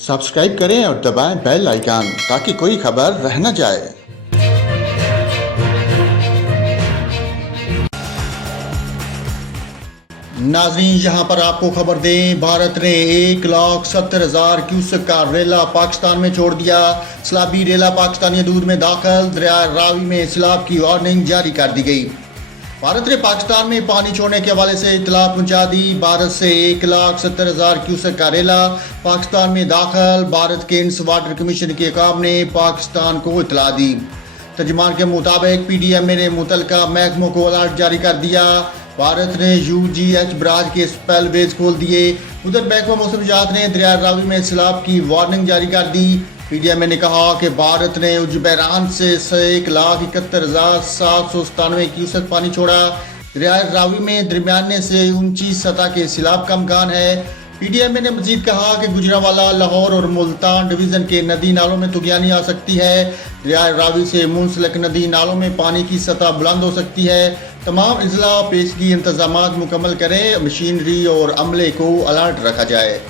Subscribe करें और दबाएं बेल आइकन ताकि कोई खबर रह न जाए। नाज़रीन, यहाँ पर आपको खबर दें, भारत ने 1,70,000 क्यूसेक का रेला पाकिस्तान में छोड़ दिया। सैलाबी रेला पाकिस्तानी हदूद में दाखिल, दरिया रावी में सैलाब की वार्निंग जारी कर दी गई। भारत ने पाकिस्तान में पानी छोड़ने के हवाले से इतला पहुंचा दी। भारत से 1,70,000 क्यूसेक का रेला पाकिस्तान में दाखिल, भारत के इंस वाटर कमीशन के काम ने पाकिस्तान को इतला दी। तर्जमान के मुताबिक PDMA ने मुतलका महकमों को अलर्ट जारी कर दिया। भारत ने UGH बराज के स्पेलवेज खोल दिए। उधर महकमा मौसमियात ने दरिया रावी में सैलाब की वार्निंग जारी कर दी। PDMA ने कहा कि भारत ने उजबैरान से 1,71,797 क्यूसेक पानी छोड़ा। दरिया रावी में दरमियाने से ऊंची सतह के सैलाब का इम्कान है। PDMA ने मजीद कहा कि गुजरांवाला, लाहौर और मुल्तान डिवीज़न के नदी नालों में तुगयानी आ सकती है। दरिया रावी से मुंसलिक नदी नालों में पानी की सतह बुलंद हो सकती है। तमाम अजला पेशगी इंतजामात मुकम्मल करें, मशीनरी और अमले को अलर्ट रखा जाए।